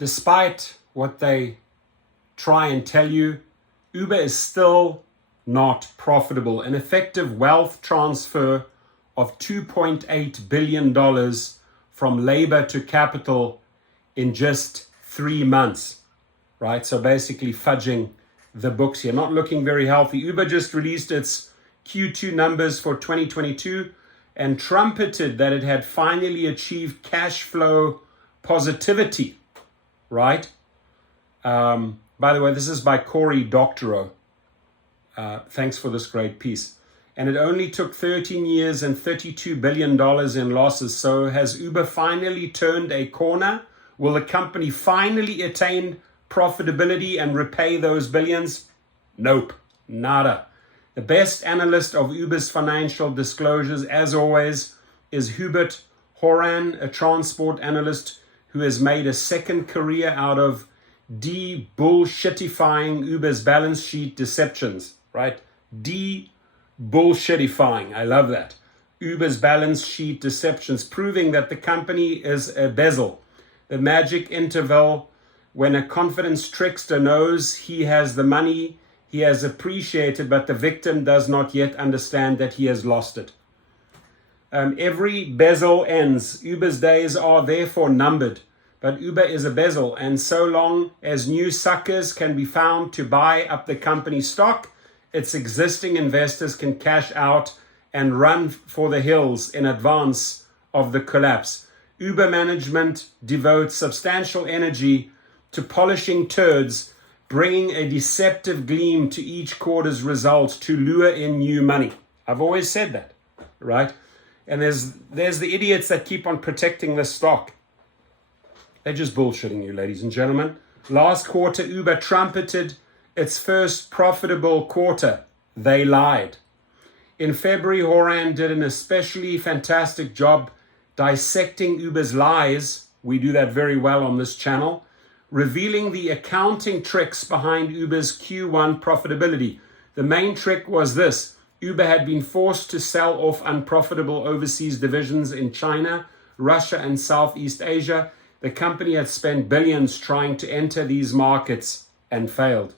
despite what they try and tell you, Uber is still not profitable. An effective wealth transfer of $2.8 billion from labor to capital in just 3 months, right? So basically fudging the books here. Not looking very healthy. Uber just released its Q2 numbers for 2022 and trumpeted that it had finally achieved cash flow positivity, right? By the way, this is by Cory Doctorow. Thanks for this great piece. And it only took 13 years and $32 billion in losses. So has Uber finally turned a corner? Will the company finally attain profitability and repay those billions? Nope, nada. The best analyst of Uber's financial disclosures, as always, is Hubert Horan, a transport analyst who has made a second career out of de-bullshitifying Uber's balance sheet deceptions, right? De-bullshitifying, I love that. Uber's balance sheet deceptions, proving that the company is a bezel, the magic interval when a confidence trickster knows he has the money he has appreciated, but the victim does not yet understand that he has lost it. Every bezel ends. Uber's days are therefore numbered, but Uber is a bezel, and so long as new suckers can be found to buy up the company's stock, its existing investors can cash out and run for the hills in advance of the collapse. Uber management devotes substantial energy to polishing turds, bringing a deceptive gleam to each quarter's results to lure in new money. I've always said that, right? And there's the idiots that keep on protecting the stock. They're just bullshitting you, ladies and gentlemen. Last quarter, Uber trumpeted its first profitable quarter. They lied. In February, Horan did an especially fantastic job dissecting Uber's lies. We do that very well on this channel, revealing the accounting tricks behind Uber's Q1 profitability. The main trick was this: Uber had been forced to sell off unprofitable overseas divisions in China, Russia, and Southeast Asia. The company had spent billions trying to enter these markets and failed.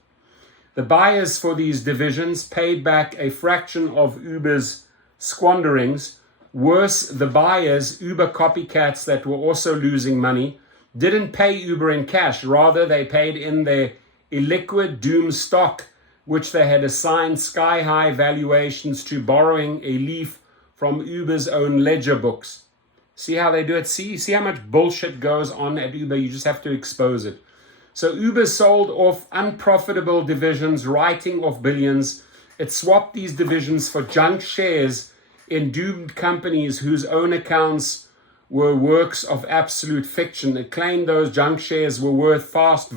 The buyers for these divisions paid back a fraction of Uber's squanderings. Worse, the buyers, Uber copycats that were also losing money, didn't pay Uber in cash. Rather, they paid in their illiquid doom stock, which they had assigned sky-high valuations to, borrowing a leaf from Uber's own ledger books. See how they do it? See how much bullshit goes on at Uber? You just have to expose it. So Uber sold off unprofitable divisions, writing off billions. It swapped these divisions for junk shares in doomed companies whose own accounts were works of absolute fiction. It claimed those junk shares were worth vast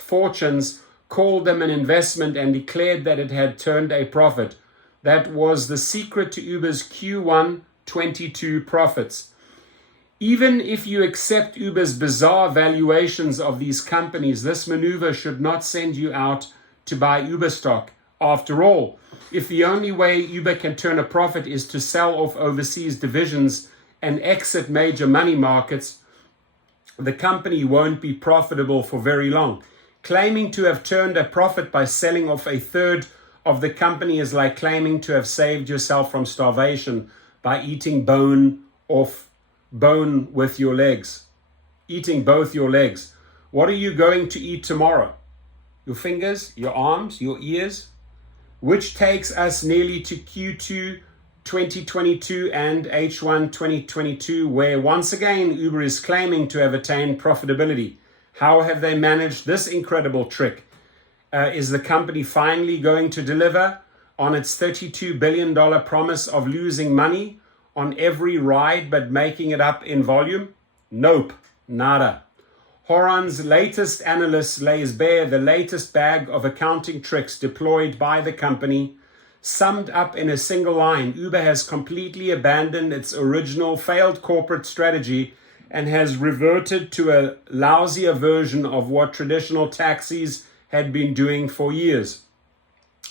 fortunes, called them an investment, and declared that it had turned a profit. That was the secret to Uber's Q1 22 profits. Even if you accept Uber's bizarre valuations of these companies, this maneuver should not send you out to buy Uber stock. After all, if the only way Uber can turn a profit is to sell off overseas divisions and exit major money markets, the company won't be profitable for very long. Claiming to have turned a profit by selling off a third of the company is like claiming to have saved yourself from starvation by eating bone with your legs. Eating both your legs. What are you going to eat tomorrow? Your fingers, your arms, your ears? Which takes us nearly to Q2 2022 and H1 2022, where once again Uber is claiming to have attained profitability. How have they managed this incredible trick? Is the company finally going to deliver on its $32 billion promise of losing money on every ride but making it up in volume? Nope, nada. Horan's latest analyst lays bare the latest bag of accounting tricks deployed by the company. Summed up in a single line, Uber has completely abandoned its original failed corporate strategy and has reverted to a lousier version of what traditional taxis had been doing for years.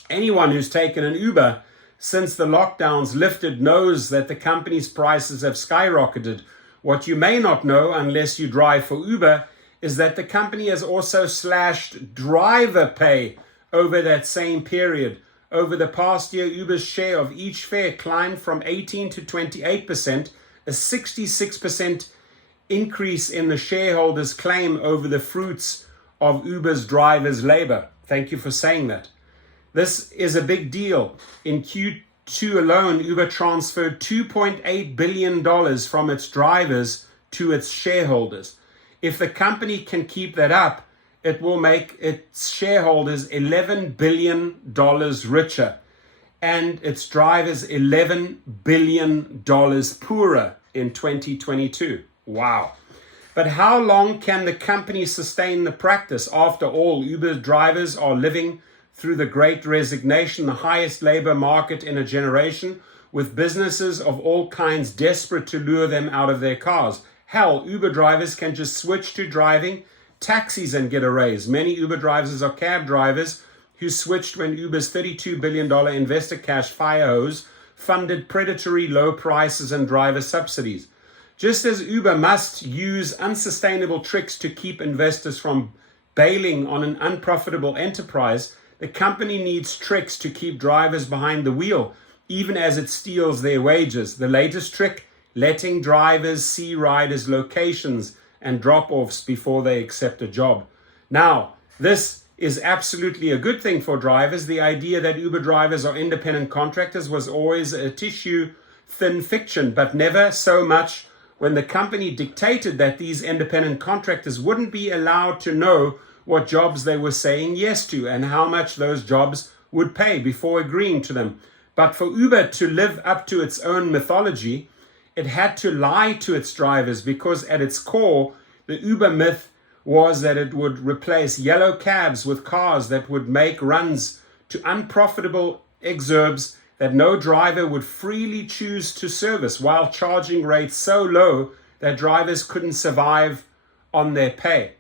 Anyone who's taken an Uber since the lockdowns lifted knows that the company's prices have skyrocketed. What you may not know, unless you drive for Uber, is that the company has also slashed driver pay over that same period. Over the past year, Uber's share of each fare climbed from 18 to 28%, a 66% increase in the shareholders' claim over the fruits of Uber's drivers' labor. Thank you for saying that. This is a big deal. In Q2 alone, Uber transferred $2.8 billion from its drivers to its shareholders. If the company can keep that up, it will make its shareholders $11 billion richer and its drivers $11 billion poorer in 2022. Wow. But how long can the company sustain the practice? After all, Uber drivers are living through the great resignation, the highest labor market in a generation, with businesses of all kinds desperate to lure them out of their cars. Hell, Uber drivers can just switch to driving taxis and get a raise. Many Uber drivers are cab drivers who switched when Uber's $32 billion investor cash fire hose funded predatory low prices and driver subsidies. Just as Uber must use unsustainable tricks to keep investors from bailing on an unprofitable enterprise, the company needs tricks to keep drivers behind the wheel, even as it steals their wages. The latest trick, letting drivers see riders' locations and drop-offs before they accept a job. Now, this is absolutely a good thing for drivers. The idea that Uber drivers are independent contractors was always a tissue-thin fiction, but never so much when the company dictated that these independent contractors wouldn't be allowed to know what jobs they were saying yes to and how much those jobs would pay before agreeing to them. But for Uber to live up to its own mythology, it had to lie to its drivers, because at its core, the Uber myth was that it would replace yellow cabs with cars that would make runs to unprofitable exurbs that no driver would freely choose to service, while charging rates so low that drivers couldn't survive on their pay.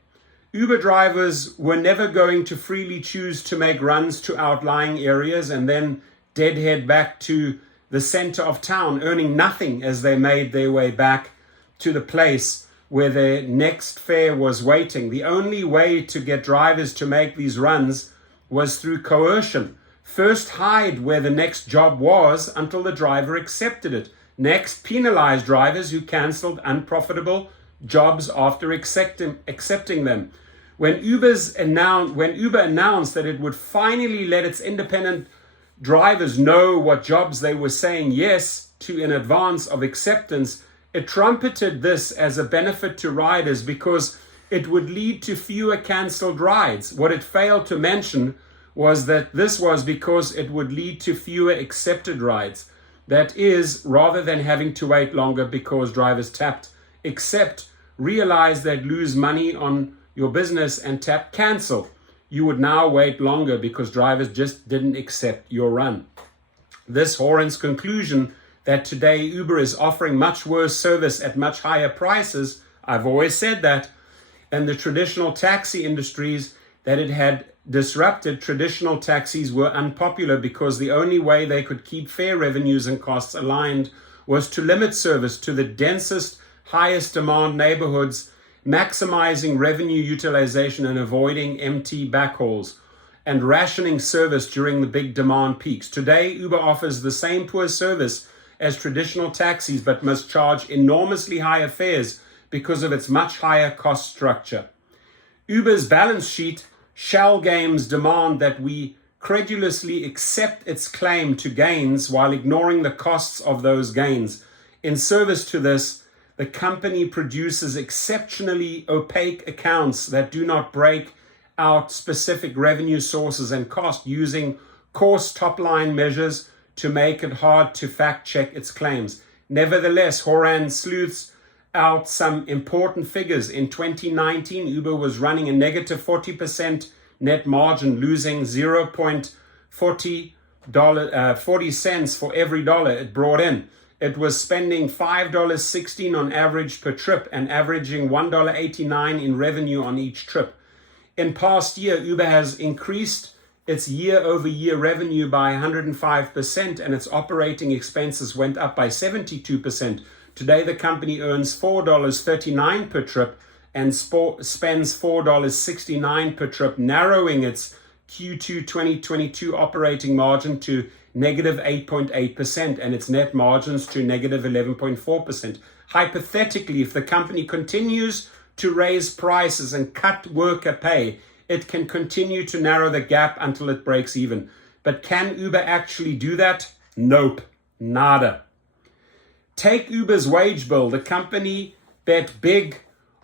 Uber drivers were never going to freely choose to make runs to outlying areas and then deadhead back to the center of town, earning nothing as they made their way back to the place where their next fare was waiting. The only way to get drivers to make these runs was through coercion. First, hide where the next job was until the driver accepted it. Next, penalize drivers who canceled unprofitable jobs after accepting them. When Uber announced that it would finally let its independent drivers know what jobs they were saying yes to in advance of acceptance, it trumpeted this as a benefit to riders because it would lead to fewer cancelled rides. What it failed to mention was that this was because it would lead to fewer accepted rides. That is, rather than having to wait longer because drivers tapped accept, realize they'd lose money on your business and tap cancel. You would now wait longer because drivers just didn't accept your run. This warrants conclusion that today Uber is offering much worse service at much higher prices. I've always said that. And the traditional taxi industries that it had disrupted, traditional taxis were unpopular because the only way they could keep fare revenues and costs aligned was to limit service to the densest, highest demand neighborhoods, maximizing revenue utilization and avoiding empty backhauls, and rationing service during the big demand peaks. Today, Uber offers the same poor service as traditional taxis, but must charge enormously higher fares because of its much higher cost structure. Uber's balance sheet shell games demand that we credulously accept its claim to gains while ignoring the costs of those gains. In service to this, the company produces exceptionally opaque accounts that do not break out specific revenue sources and cost, using coarse top-line measures to make it hard to fact-check its claims. Nevertheless, Horan sleuths out some important figures. In 2019, Uber was running a negative 40% net margin, losing 0.40 cents for every dollar it brought in. It was spending $5.16 on average per trip and averaging $1.89 in revenue on each trip. In past year, Uber has increased its year-over-year revenue by 105% and its operating expenses went up by 72%. Today, the company earns $4.39 per trip and spends $4.69 per trip, narrowing its Q2 2022 operating margin to negative 8.8% and its net margins to negative 11.4%. Hypothetically, if the company continues to raise prices and cut worker pay, it can continue to narrow the gap until it breaks even. But can Uber actually do that? Nope, nada. Take Uber's wage bill. The company bet big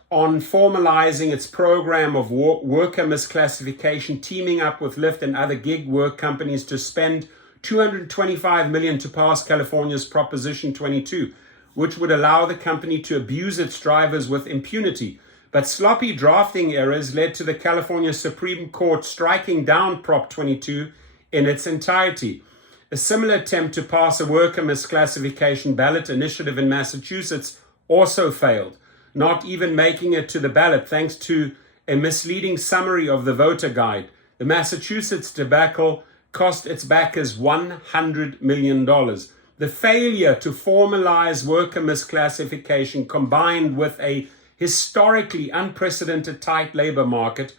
on formalizing its program of worker misclassification, teaming up with Lyft and other gig work companies to spend $225 million to pass California's Proposition 22, which would allow the company to abuse its drivers with impunity. But sloppy drafting errors led to the California Supreme Court striking down Prop 22 in its entirety. A similar attempt to pass a worker misclassification ballot initiative in Massachusetts also failed, not even making it to the ballot thanks to a misleading summary of the voter guide. The Massachusetts debacle cost its backers $100 million. The failure to formalize worker misclassification, combined with a historically unprecedented tight labor market,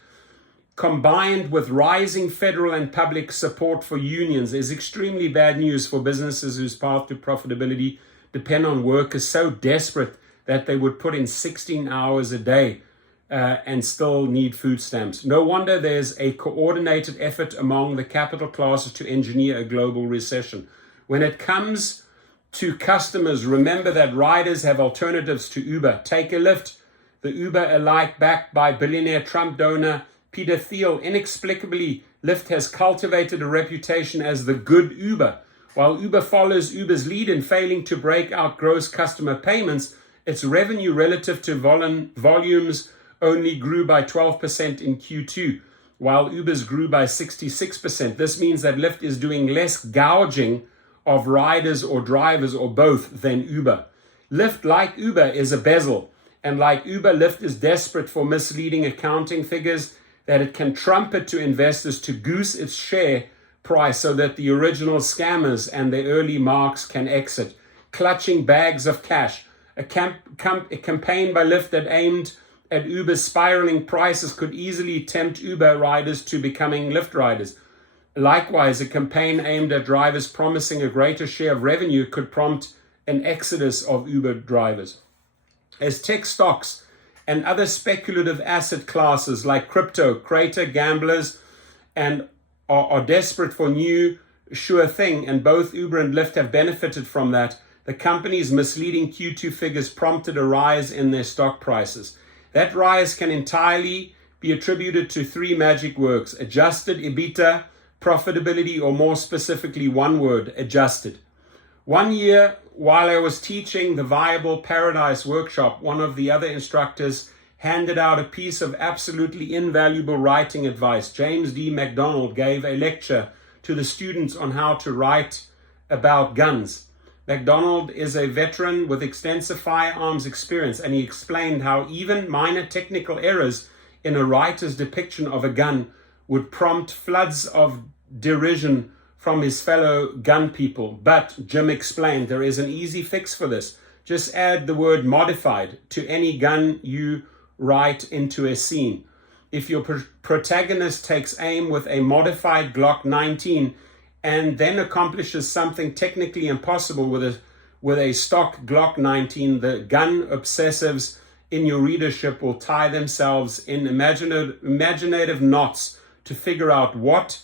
combined with rising federal and public support for unions, is extremely bad news for businesses whose path to profitability depend on workers so desperate that they would put in 16 hours a day and still need food stamps. No wonder there's a coordinated effort among the capital classes to engineer a global recession. When it comes to customers, remember that riders have alternatives to Uber. Take a Lyft. The Uber alike backed by billionaire Trump donor Peter Thiel. Inexplicably, Lyft has cultivated a reputation as the good Uber. While Uber follows Uber's lead in failing to break out gross customer payments, its revenue relative to volumes only grew by 12% in Q2, while Uber's grew by 66%. This means that Lyft is doing less gouging of riders or drivers or both than Uber. Lyft, like Uber, is a bezel. And like Uber, Lyft is desperate for misleading accounting figures that it can trumpet to investors to goose its share price so that the original scammers and their early marks can exit, clutching bags of cash. A campaign by Lyft that aimed at Uber's spiraling prices could easily tempt Uber riders to becoming Lyft riders. Likewise, a campaign aimed at drivers promising a greater share of revenue could prompt an exodus of Uber drivers. As tech stocks and other speculative asset classes like crypto, creator gamblers, and are desperate for new sure thing, and both Uber and Lyft have benefited from that, the company's misleading Q2 figures prompted a rise in their stock prices. That rise can entirely be attributed to three magic words: adjusted EBITDA, profitability, or more specifically one word, adjusted. 1 year while I was teaching the Viable Paradise workshop, one of the other instructors handed out a piece of absolutely invaluable writing advice. James D. MacDonald gave a lecture to the students on how to write about guns. MacDonald is a veteran with extensive firearms experience, and he explained how even minor technical errors in a writer's depiction of a gun would prompt floods of derision from his fellow gun people. But Jim explained there is an easy fix for this. Just add the word modified to any gun you write into a scene. If your protagonist takes aim with a modified Glock 19 and then accomplishes something technically impossible with a stock Glock 19, the gun obsessives in your readership will tie themselves in imaginative knots to figure out what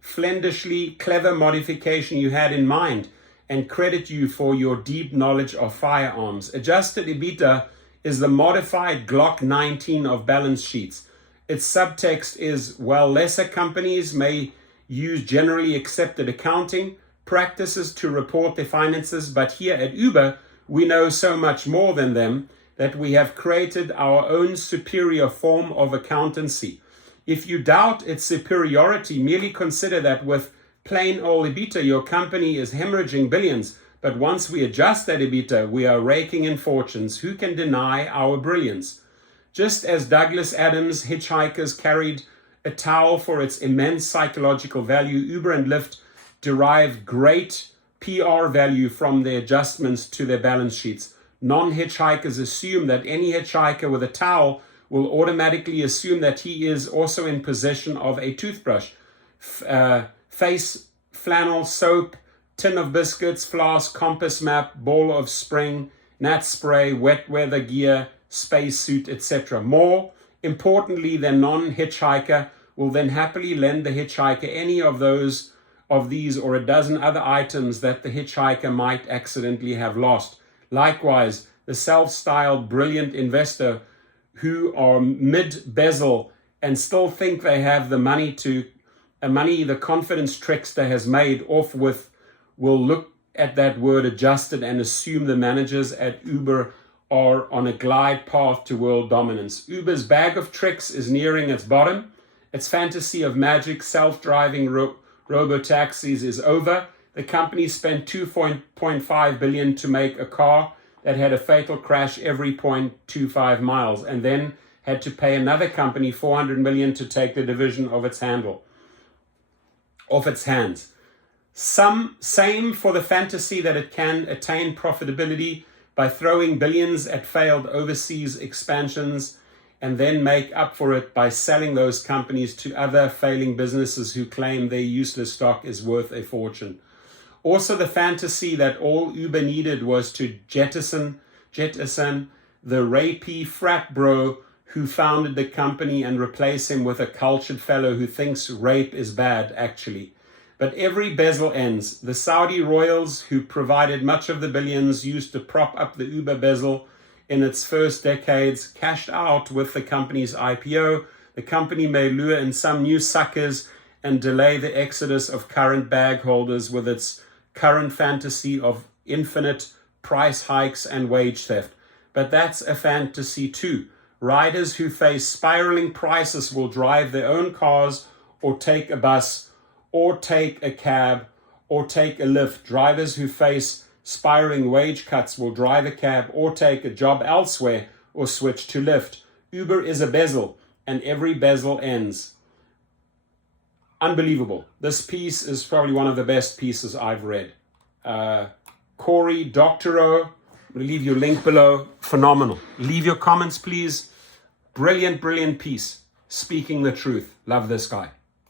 flandishly clever modification you had in mind and credit you for your deep knowledge of firearms. Adjusted EBITDA is the modified Glock 19 of balance sheets. Its subtext is, while lesser companies may use generally accepted accounting practices to report their finances, but here at Uber, we know so much more than them that we have created our own superior form of accountancy. If you doubt its superiority, merely consider that with plain old EBITDA, your company is hemorrhaging billions. But once we adjust that EBITDA, we are raking in fortunes. Who can deny our brilliance? Just as Douglas Adams' Hitchhikers carried a towel for its immense psychological value, Uber and Lyft derive great PR value from their adjustments to their balance sheets. Non-hitchhikers assume that any hitchhiker with a towel will automatically assume that he is also in possession of a toothbrush, face, flannel, soap, tin of biscuits, flask, compass map, ball of spring, gnat spray, wet weather gear, space suit, etc. More importantly, the non-hitchhiker will then happily lend the hitchhiker any of these or a dozen other items that the hitchhiker might accidentally have lost. Likewise, the self-styled brilliant investor who are mid-bezel and still think they have the money the confidence trickster has made off with will look at that word adjusted and assume the managers at Uber are on a glide path to world dominance. Uber's bag of tricks is nearing its bottom. Its fantasy of magic self-driving robo-taxis is over. The company spent $2.5 billion to make a car that had a fatal crash every 0.25 miles and then had to pay another company $400 million to take the division off its hands. Same for the fantasy that it can attain profitability by throwing billions at failed overseas expansions and then make up for it by selling those companies to other failing businesses who claim their useless stock is worth a fortune. Also, the fantasy that all Uber needed was to jettison the rapey frat bro who founded the company and replace him with a cultured fellow who thinks rape is bad, actually. But every bezel ends. The Saudi royals who provided much of the billions used to prop up the Uber bezel in its first decades cashed out with the company's IPO. The company may lure in some new suckers and delay the exodus of current bag holders with its current fantasy of infinite price hikes and wage theft. But that's a fantasy too. Riders who face spiraling prices will drive their own cars or take a bus or take a cab or take a Lyft. Drivers who face spiraling wage cuts will drive a cab or take a job elsewhere or switch to Lyft. Uber is a bezel and every bezel ends. Unbelievable. This piece is probably one of the best pieces I've read. Corey Doctorow, I'm going to leave your link below. Phenomenal. Leave your comments, please. Brilliant, brilliant piece. Speaking the truth. Love this guy.